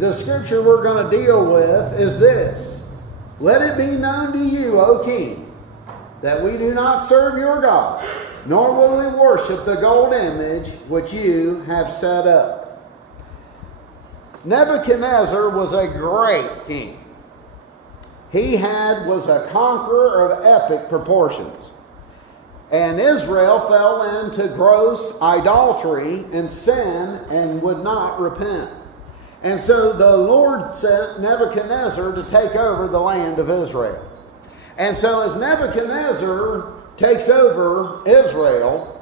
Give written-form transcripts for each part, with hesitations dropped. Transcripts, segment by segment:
the scripture we're going to deal with is this. Let it be known to you, O king, that we do not serve your God, nor will we worship the gold image which you have set up. Nebuchadnezzar was a great king. He was a conqueror of epic proportions. And Israel fell into gross idolatry and sin and would not repent. And so the Lord sent Nebuchadnezzar to take over the land of Israel. And so as Nebuchadnezzar takes over Israel,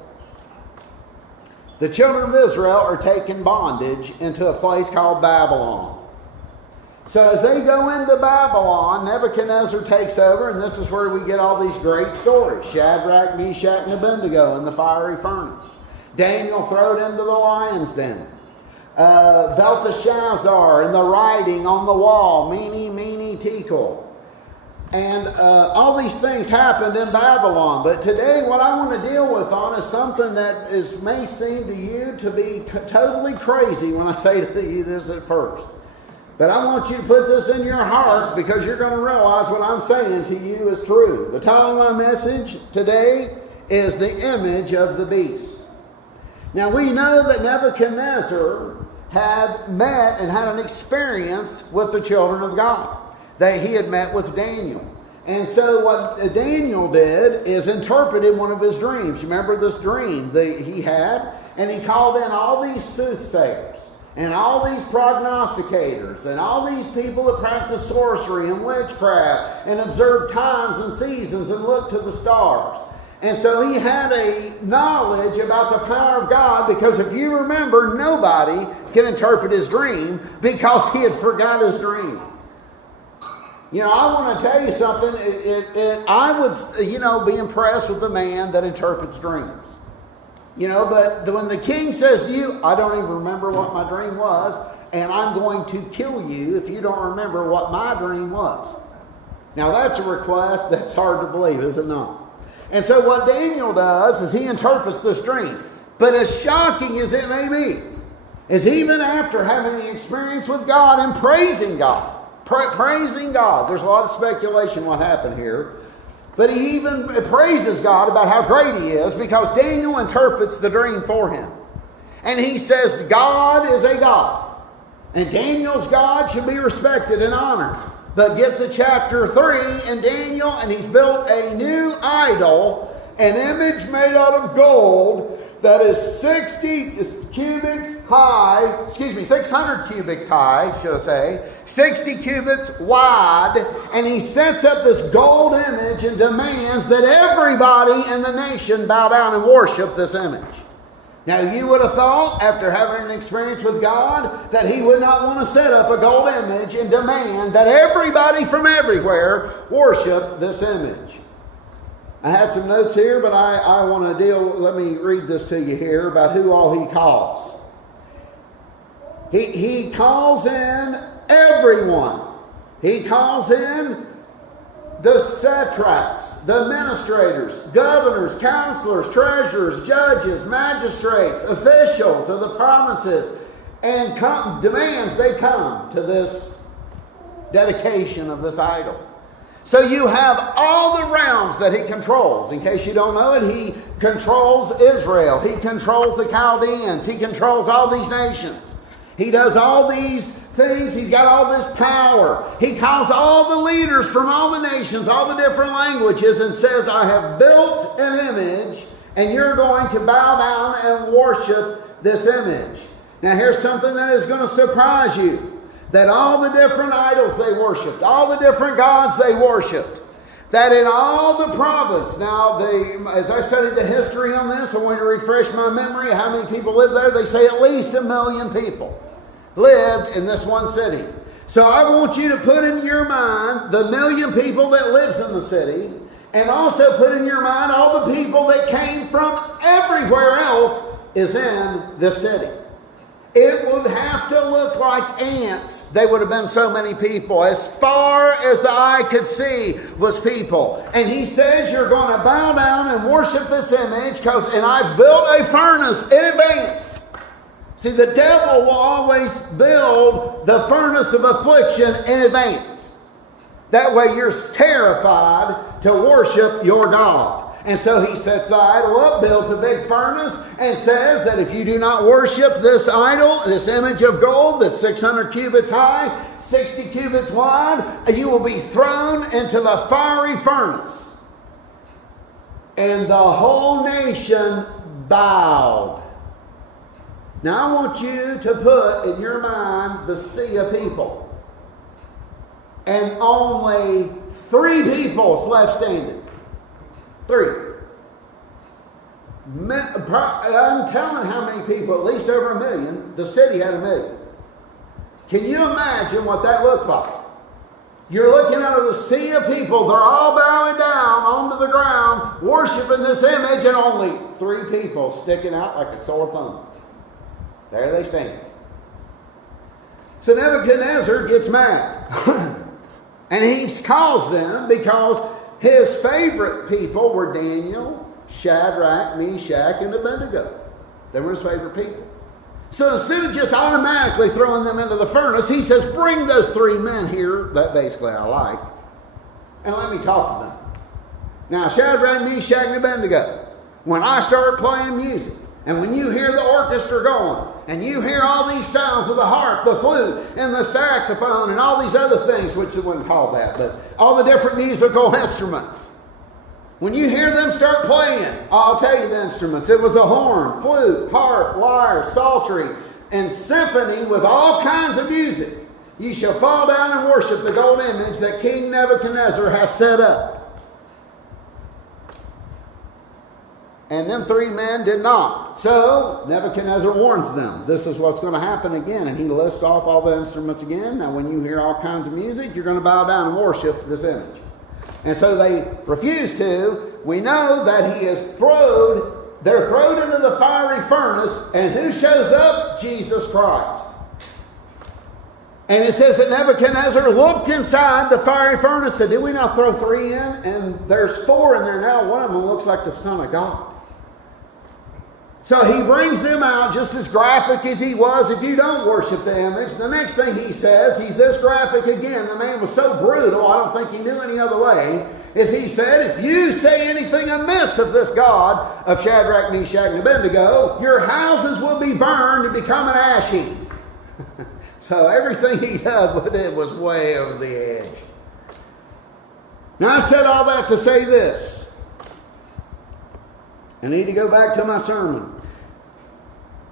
the children of Israel are taken bondage into a place called Babylon. So as they go into Babylon, Nebuchadnezzar takes over, and this is where we get all these great stories. Shadrach, Meshach, and Abednego in the fiery furnace. Daniel thrown into the lion's den. Belteshazzar and the writing on the wall, Mene, Tekel. And all these things happened in Babylon. But today what I want to deal with on is something that may seem to you to be totally crazy when I say to you this at first. But I want you to put this in your heart because you're going to realize what I'm saying to you is true. The title of my message today is The Image of the Beast. Now we know that Nebuchadnezzar had met and had an experience with the children of God. That he had met with Daniel. And so what Daniel did is interpreted one of his dreams. You remember this dream that he had? And he called in all these soothsayers and all these prognosticators and all these people that practice sorcery and witchcraft and observe times and seasons and look to the stars. And so he had a knowledge about the power of God, because if you remember, nobody can interpret his dream because he had forgot his dream. You know, I want to tell you something. I would, be impressed with the man that interprets dreams. You know, but when the king says to you, I don't even remember what my dream was, and I'm going to kill you if you don't remember what my dream was. Now that's a request that's hard to believe, is it not? And so what Daniel does is he interprets this dream. But as shocking as it may be, is even after having the experience with God and praising God, praising God. There's a lot of speculation what happened here. But he even praises God about how great he is, because Daniel interprets the dream for him. And he says God is a God. And Daniel's God should be respected and honored. But get to chapter 3 in Daniel, and he's built a new idol, an image made out of gold that is 600 cubits high, 60 cubits wide, and he sets up this gold image and demands that everybody in the nation bow down and worship this image. Now you would have thought, after having an experience with God, that he would not want to set up a gold image and demand that everybody from everywhere worship this image. I had some notes here, but I want to let me read this to you here about who all he calls. He calls in everyone. He calls in the satraps, the administrators, governors, counselors, treasurers, judges, magistrates, officials of the provinces, and demands they come to this dedication of this idol. So you have all the realms that he controls. In case you don't know it, he controls Israel. He controls the Chaldeans. He controls all these nations. He does all these things. He's got all this power. He calls all the leaders from all the nations, all the different languages, and says, I have built an image, and you're going to bow down and worship this image. Now here's something that is going to surprise you. That all the different idols they worshipped, all the different gods they worshipped, that in all the province, now as I studied the history on this, I want to refresh my memory of how many people lived there. They say at least 1 million people lived in this one city. So I want you to put in your mind the 1 million people that lives in the city, and also put in your mind all the people that came from everywhere else is in this city. It would have to look like ants. They would have been so many people. As far as the eye could see was people. And he says you're going to bow down and worship this image, and I've built a furnace in advance. See, the devil will always build the furnace of affliction in advance. That way you're terrified to worship your God. And so he sets the idol up, builds a big furnace, and says that if you do not worship this idol, this image of gold that's 600 cubits high, 60 cubits wide, you will be thrown into the fiery furnace. And the whole nation bowed. Now I want you to put in your mind the sea of people. And only 3 peoples left standing. 3. I'm telling how many people, at least over 1 million. The city had 1 million. Can you imagine what that looked like? You're looking out of the sea of people. They're all bowing down onto the ground, worshiping this image, and only 3 people sticking out like a sore thumb. There they stand. So Nebuchadnezzar gets mad. And he calls them because his favorite people were Daniel, Shadrach, Meshach, and Abednego. They were his favorite people. So instead of just automatically throwing them into the furnace, he says, bring those 3 men here, that basically I like, and let me talk to them. Now, Shadrach, Meshach, and Abednego, when I start playing music, and when you hear the orchestra going, and you hear all these sounds of the harp, the flute, and the saxophone, and all these other things, which they wouldn't call that, but all the different musical instruments. When you hear them start playing, I'll tell you the instruments. It was a horn, flute, harp, lyre, psaltery, and symphony with all kinds of music. You shall fall down and worship the gold image that King Nebuchadnezzar has set up. And them 3 men did not. So Nebuchadnezzar warns them. This is what's going to happen again. And he lists off all the instruments again. Now when you hear all kinds of music, you're going to bow down and worship this image. And so they refuse to. We know that he is they're thrown into the fiery furnace. And who shows up? Jesus Christ. And it says that Nebuchadnezzar looked inside the fiery furnace and said, did we not throw 3 in? And there's 4 in there now. One of them looks like the Son of God. So he brings them out just as graphic as he was if you don't worship the image. The next thing he says, he's this graphic again. The man was so brutal, I don't think he knew any other way, is he said, if you say anything amiss of this God of Shadrach, Meshach, and Abednego, your houses will be burned and become an ash heap. So everything he did was way over the edge. Now I said all that to say this. I need to go back to my sermon.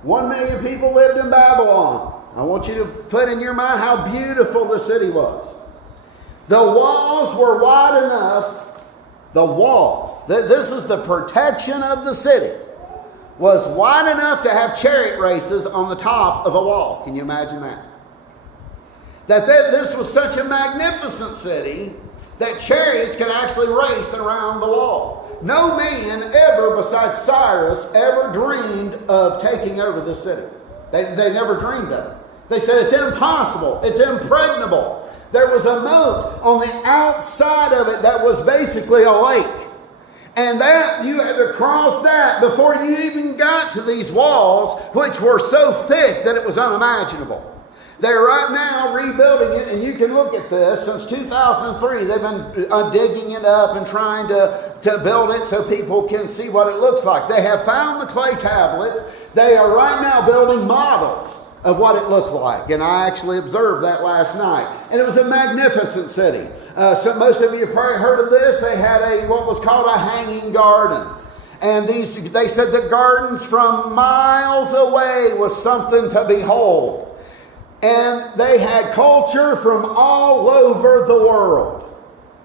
1 million people lived in Babylon. I want you to put in your mind how beautiful the city was. The walls were wide enough. The walls, this is the protection of the city, was wide enough to have chariot races on the top of a wall. Can you imagine that? This was such a magnificent city that chariots could actually race around the wall. No man ever besides Cyrus ever dreamed of taking over the city. They never dreamed of it. They said it's impossible. It's impregnable. There was a moat on the outside of it that was basically a lake. And that you had to cross that before you even got to these walls, which were so thick that it was unimaginable. They're right now rebuilding it, and you can look at this. Since 2003, they've been digging it up and trying to build it so people can see what it looks like. They have found the clay tablets. They are right now building models of what it looked like. And I actually observed that last night. And it was a magnificent city. So most of you have probably heard of this. They had what was called a hanging garden. And they said the gardens from miles away was something to behold. And they had culture from all over the world.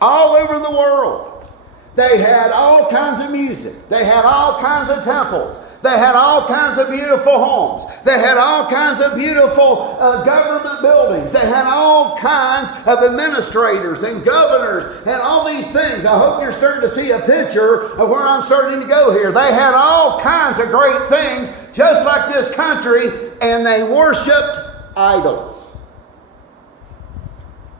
All over the world. They had all kinds of music. They had all kinds of temples. They had all kinds of beautiful homes. They had all kinds of beautiful government buildings. They had all kinds of administrators and governors and all these things. I hope you're starting to see a picture of where I'm starting to go here. They had all kinds of great things, just like this country, and they worshipped idols.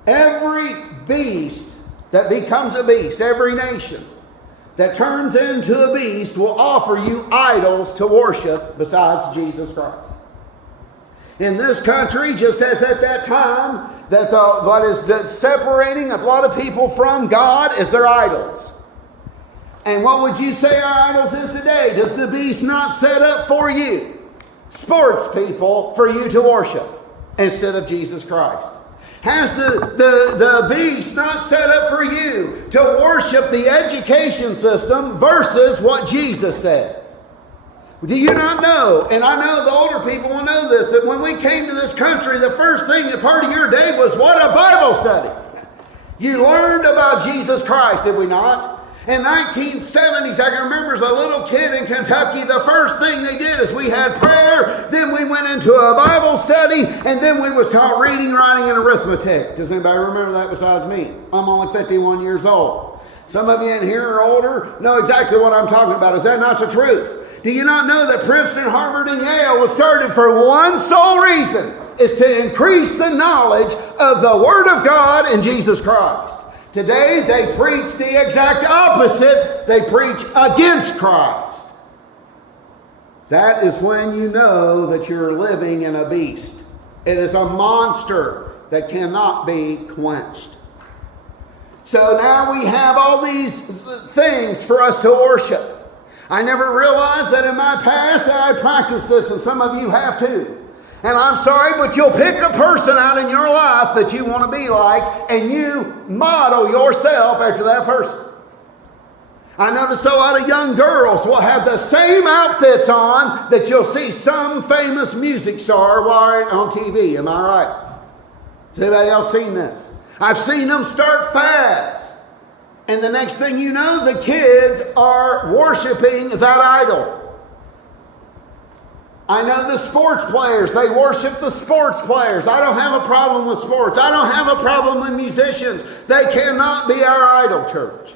Every beast that becomes a beast, every nation that turns into a beast will offer you idols to worship besides Jesus Christ. In this country, just as at that time, that what is separating a lot of people from God is their idols. And what would you say our idols is today? Does the beast not set up for you sports people for you to worship instead of Jesus Christ? Has the beast not set up for you to worship the education system versus what Jesus says? Do you not know, and I know the older people will know this, that when we came to this country, the first thing, a part of your day was what? A Bible study. You learned about Jesus Christ, did we not? In 1970s, I can remember as a little kid in Kentucky, the first thing they did is we had prayer, then we went into a Bible study, and then we was taught reading, writing, and arithmetic. Does anybody remember that besides me? I'm only 51 years old. Some of you in here are older, know exactly what I'm talking about. Is that not the truth? Do you not know that Princeton, Harvard, and Yale was started for one sole reason, is to increase the knowledge of the Word of God and Jesus Christ? Today, they preach the exact opposite. They preach against Christ. That is when you know that you're living in a beast. It is a monster that cannot be quenched. So now we have all these things for us to worship. I never realized that in my past that I practiced this, and some of you have too. And I'm sorry, but you'll pick a person out in your life that you want to be like, and you model yourself after that person. I notice a lot of young girls will have the same outfits on that you'll see some famous music star wearing on TV. Am I right? Has anybody else seen this? I've seen them start fads. And the next thing you know, the kids are worshiping that idol. I know the sports players, they worship the sports players. I don't have a problem with sports. I don't have a problem with musicians. They cannot be our idol, church.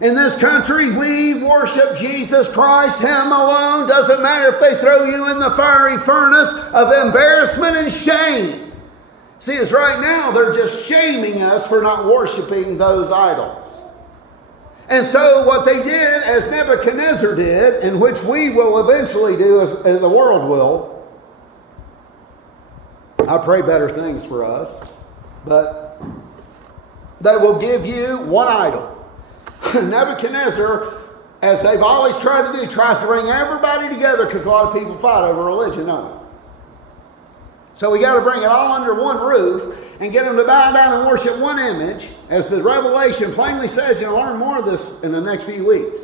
In this country, we worship Jesus Christ, Him alone. Doesn't matter if they throw you in the fiery furnace of embarrassment and shame. See, it's right now they're just shaming us for not worshiping those idols. And so what they did, as Nebuchadnezzar did, and which we will eventually do as the world will, I pray better things for us, but they will give you one idol. Nebuchadnezzar, as they've always tried to do, tries to bring everybody together because a lot of people fight over religion, don't they? So we got to bring it all under one roof and get them to bow down and worship one image. As the Revelation plainly says, you'll learn more of this in the next few weeks.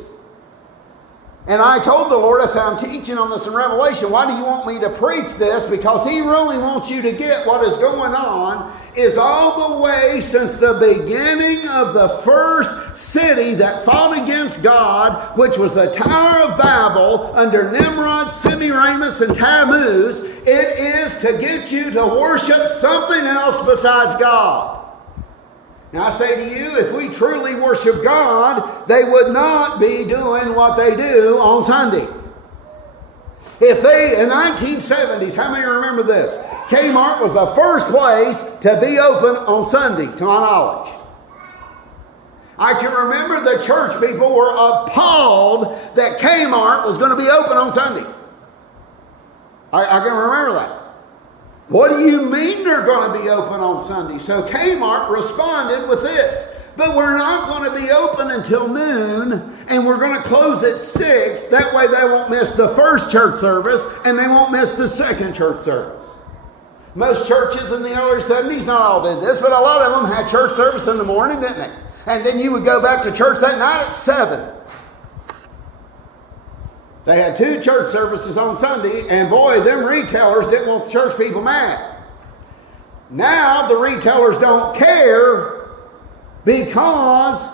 And I told the Lord, I said, I'm teaching on this in Revelation. Why do you want me to preach this? Because He really wants you to get what is going on is all the way since the beginning of the first city that fought against God, which was the Tower of Babel under Nimrod, Semiramis, and Tammuz. It is to get you to worship something else besides God. Now I say to you, if we truly worship God, they would not be doing what they do on Sunday. If they, in the 1970s, how many remember this? Kmart was the first place to be open on Sunday, to my knowledge. I can remember the church people were appalled that Kmart was going to be open on Sunday. I can remember that. What do you mean they're going to be open on Sunday? So Kmart responded with this. But we're not going to be open until noon, and we're going to close at 6. That way they won't miss the first church service, and they won't miss the second church service. Most churches in the early 70s, not all did this, but a lot of them had church service in the morning, didn't they? And then you would go back to church that night at 7. They had 2 church services on Sunday, and boy, them retailers didn't want the church people mad. Now the retailers don't care because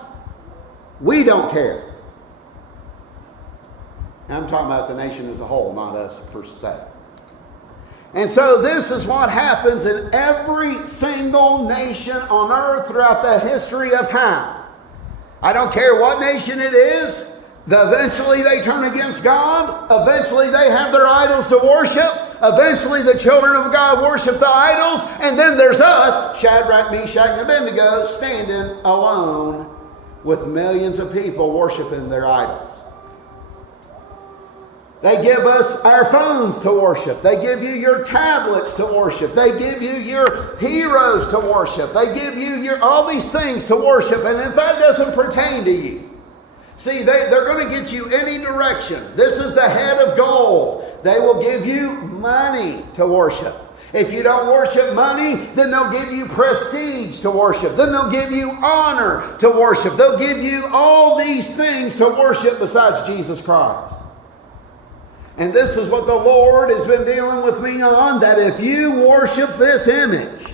we don't care. I'm talking about the nation as a whole, not us per se. And so this is what happens in every single nation on earth throughout the history of time. I don't care what nation it is. Eventually they turn against God. Eventually they have their idols to worship. Eventually the children of God worship the idols. And then there's us, Shadrach, Meshach, and Abednego, standing alone with millions of people worshiping their idols. They give us our phones to worship. They give you your tablets to worship. They give you your heroes to worship. They give you all these things to worship. And if that doesn't pertain to you, see, they're going to get you any direction. This is the head of gold. They will give you money to worship. If you don't worship money, then they'll give you prestige to worship. Then they'll give you honor to worship. They'll give you all these things to worship besides Jesus Christ. And this is what the Lord has been dealing with me on, that if you worship this image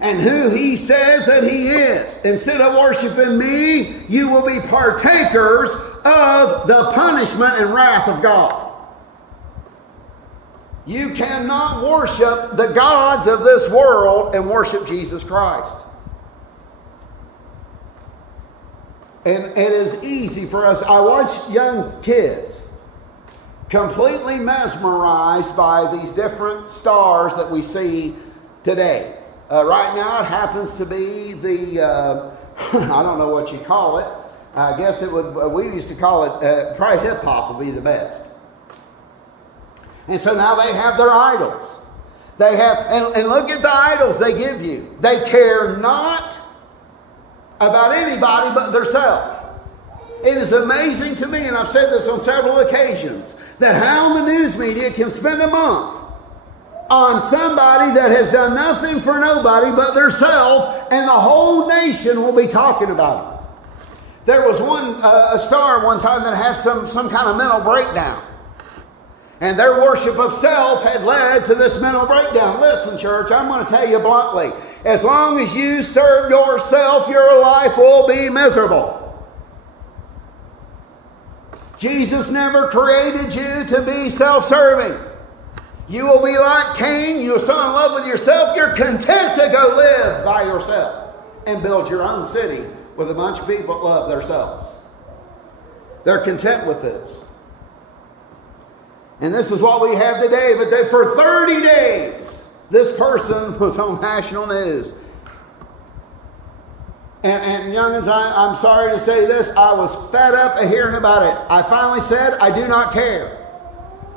and who He says that He is, instead of worshiping me, you will be partakers of the punishment and wrath of God. You cannot worship the gods of this world and worship Jesus Christ. And it is easy for us. I watch young kids completely mesmerized by these different stars that we see today. Right now it happens to be the, I don't know what you call it. I guess it would, we used to call it, probably hip-hop would be the best. And so now they have their idols. They have, and look at the idols they give you. They care not about anybody but themselves. It is amazing to me, and I've said this on several occasions, that how the news media can spend a month on somebody that has done nothing for nobody but theirself, and the whole nation will be talking about it. There was a star one time that had some kind of mental breakdown. And their worship of self had led to this mental breakdown. Listen, church, I'm going to tell you bluntly. As long as you serve yourself, your life will be miserable. Jesus never created you to be self-serving. You will be like Cain. You're so in love with yourself, you're content to go live by yourself and build your own city with a bunch of people that love themselves. They're content with this. And this is what we have today. But for 30 days, this person was on national news. And young'uns, I'm sorry to say this, I was fed up of hearing about it. I finally said, I do not care.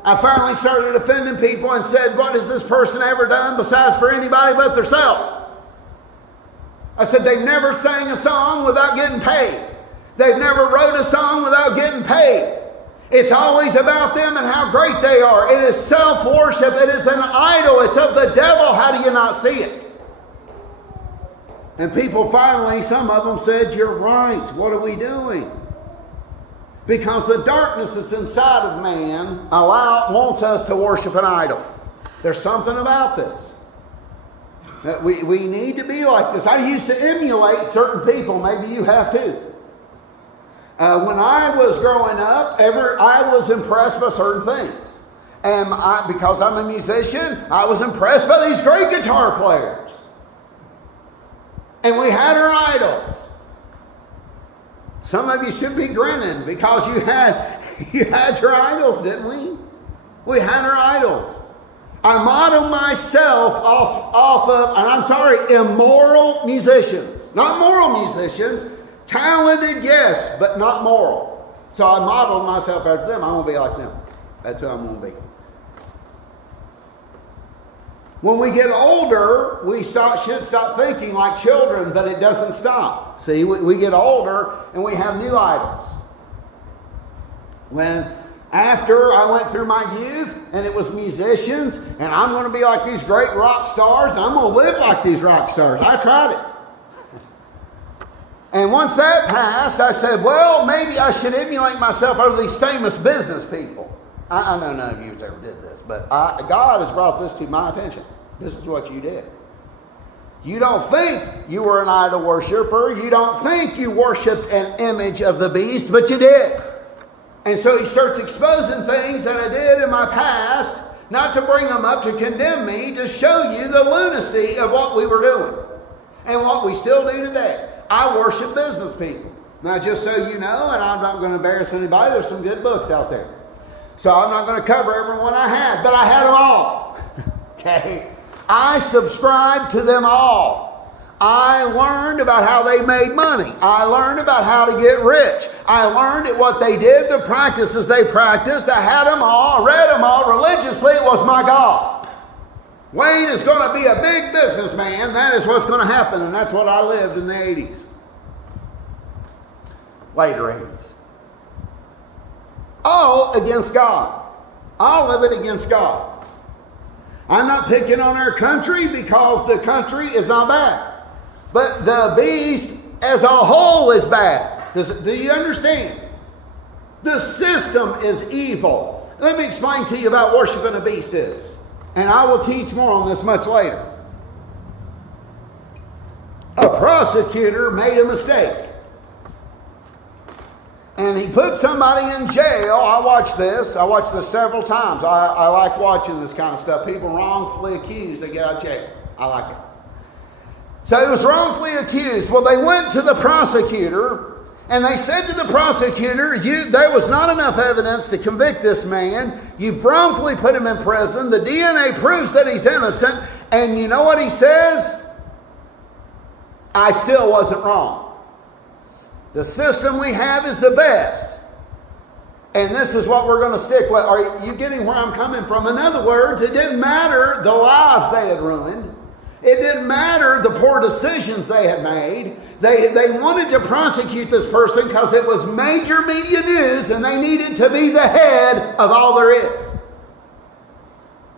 I finally started offending people and said, what has this person ever done besides for anybody but themselves? I said, they've never sang a song without getting paid. They've never wrote a song without getting paid. It's always about them and how great they are. It is self-worship. It is an idol. It's of the devil. How do you not see it? And people finally, some of them said, you're right. What are we doing? Because the darkness that's inside of man wants us to worship an idol. There's something about this. We need to be like this. I used to emulate certain people. Maybe you have too. When I was growing up, I was impressed by certain things. And because I'm a musician, I was impressed by these great guitar players. And we had our idols. Some of you should be grinning because you had your idols, didn't we? We had our idols. I modeled myself off of, and I'm sorry, immoral musicians. Not moral musicians. Talented, yes, but not moral. So I modeled myself after them. I'm going to be like them. That's who I'm going to be. When we get older, we should stop thinking like children, but it doesn't stop. See, we get older and we have new idols. After I went through my youth and it was musicians, and I'm going to be like these great rock stars, and I'm going to live like these rock stars. I tried it. And once that passed, I said, well, maybe I should emulate myself over these famous business people. I know none of you ever did this, but God has brought this to my attention. This is what you did. You don't think you were an idol worshiper. You don't think you worshiped an image of the beast, but you did. And so he starts exposing things that I did in my past, not to bring them up to condemn me, to show you the lunacy of what we were doing and what we still do today. I worship business people. Now, just so you know, and I'm not going to embarrass anybody, there's some good books out there. So I'm not going to cover everyone I had, but I had them all. Okay? I subscribed to them all. I learned about how they made money. I learned about how to get rich. I learned at what they did, the practices they practiced. I had them all, read them all religiously. It was my God. Wayne is going to be a big businessman. That is what's going to happen. And that's what I lived in the 80s. Later 80s. All against God. All of it against God. I'm not picking on our country because the country is not bad. But the beast as a whole is bad. Do you understand? The system is evil. Let me explain to you about worshiping a beast is. And I will teach more on this much later. A prosecutor made a mistake. And he put somebody in jail. I watched this. I watched this several times. I like watching this kind of stuff. People wrongfully accused, they get out of jail. I like it. So he was wrongfully accused. Well, they went to the prosecutor and they said to the prosecutor, there was not enough evidence to convict this man. You've wrongfully put him in prison. The DNA proves that he's innocent. And you know what he says? I still wasn't wrong. The system we have is the best. And this is what we're going to stick with. Are you getting where I'm coming from? In other words, it didn't matter the lives they had ruined. It didn't matter the poor decisions they had made. They wanted to prosecute this person because it was major media news and they needed to be the head of all there is.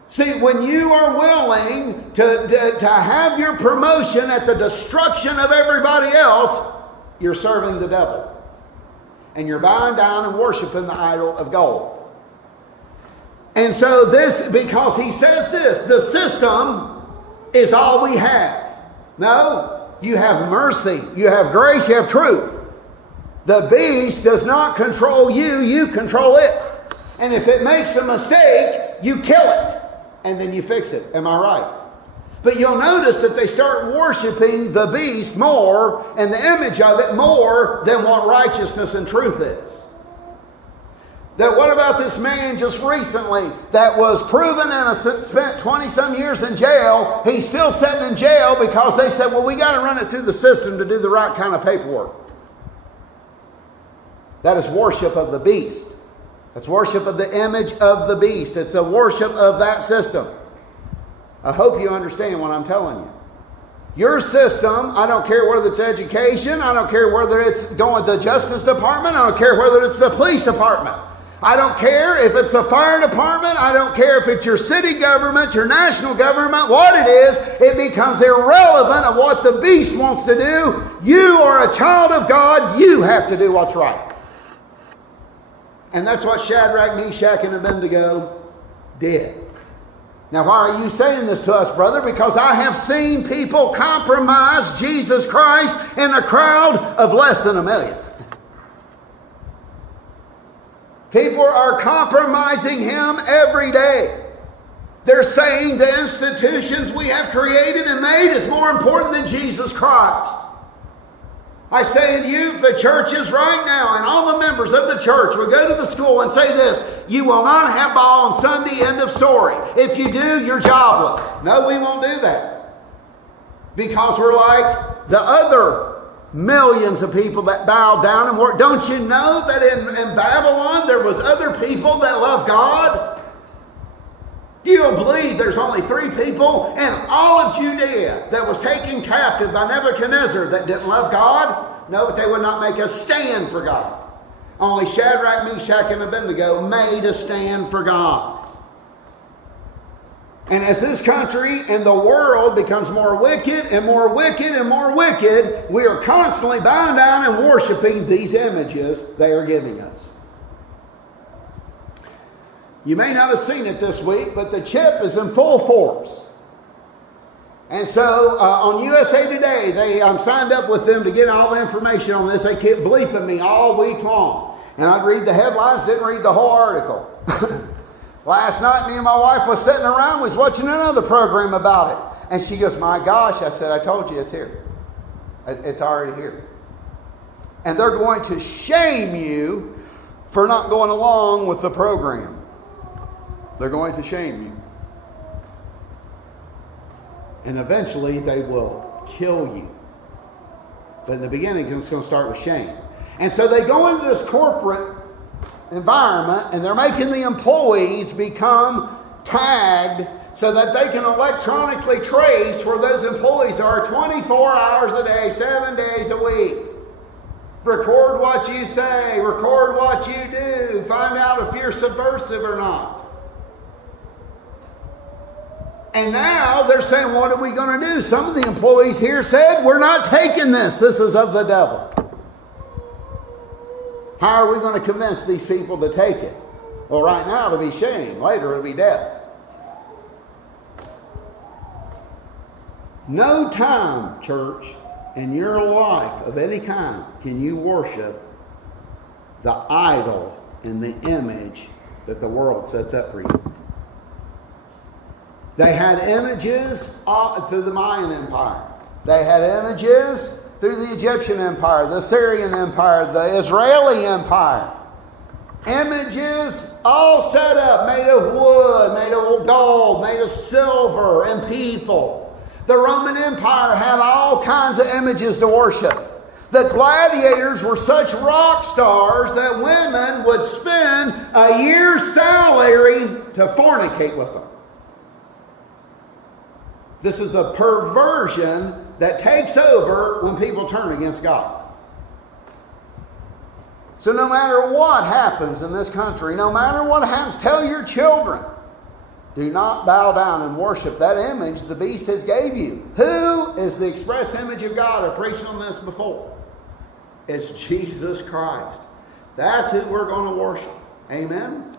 See, when you are willing to have your promotion at the destruction of everybody else, you're serving the devil. And you're bowing down and worshiping the idol of gold. And so this, because he says this, the system is all we have. No, you have mercy, you have grace, you have truth. The beast does not control you, you control it. And if it makes a mistake, you kill it. And then you fix it. Am I right? But you'll notice that they start worshiping the beast more and the image of it more than what righteousness and truth is. That what about this man just recently that was proven innocent, spent 20-some years in jail? He's still sitting in jail because they said, well, we got to run it through the system to do the right kind of paperwork. That is worship of the beast. That's worship of the image of the beast. It's a worship of that system. I hope you understand what I'm telling you. Your system, I don't care whether it's education, I don't care whether it's going to the Justice Department, I don't care whether it's the police department. I don't care if it's the fire department, I don't care if it's your city government, your national government, what it is, it becomes irrelevant of what the beast wants to do. You are a child of God, you have to do what's right. And that's what Shadrach, Meshach, and Abednego did. Now, why are you saying this to us, brother? Because I have seen people compromise Jesus Christ in a crowd of less than 1 million. People are compromising Him every day. They're saying the institutions we have created and made is more important than Jesus Christ. I say to you, the churches right now and all the members of the church will go to the school and say this: you will not have ball on Sunday, end of story. If you do, you're jobless. No, we won't do that. Because we're like the other millions of people that bowed down and worked. Don't you know that in Babylon there was other people that loved God? You will believe there's only 3 people in all of Judea that was taken captive by Nebuchadnezzar that didn't love God? No, but they would not make a stand for God. Only Shadrach, Meshach, and Abednego made a stand for God. And as this country and the world becomes more wicked and more wicked and more wicked, we are constantly bowing down and worshiping these images they are giving us. You may not have seen it this week, but the chip is in full force. And so on USA Today, I'm signed up with them to get all the information on this. They kept bleeping me all week long. And I'd read the headlines, didn't read the whole article. Last night, me and my wife was sitting around, was watching another program about it. And she goes, my gosh, I said, I told you it's here. It's already here. And they're going to shame you for not going along with the program. They're going to shame you. And eventually they will kill you. But in the beginning, it's going to start with shame. And so they go into this corporate environment, and they're making the employees become tagged so that they can electronically trace where those employees are 24 hours a day, 7 days a week. Record what you say, record what you do, find out if you're subversive or not. And now they're saying, what are we going to do? Some of the employees here said, we're not taking this. This is of the devil. How are we going to convince these people to take it? Well, right now it'll be shame. Later it'll be death. No time, church, in your life of any kind can you worship the idol and the image that the world sets up for you. They had images through the Mayan Empire. They had images through the Egyptian Empire, the Syrian Empire, the Israeli Empire. Images all set up, made of wood, made of gold, made of silver, and people. The Roman Empire had all kinds of images to worship. The gladiators were such rock stars that women would spend a year's salary to fornicate with them. This is the perversion that takes over when people turn against God. So no matter what happens in this country, no matter what happens, tell your children, do not bow down and worship that image the beast has gave you. Who is the express image of God? I preached on this before. It's Jesus Christ. That's who we're going to worship. Amen?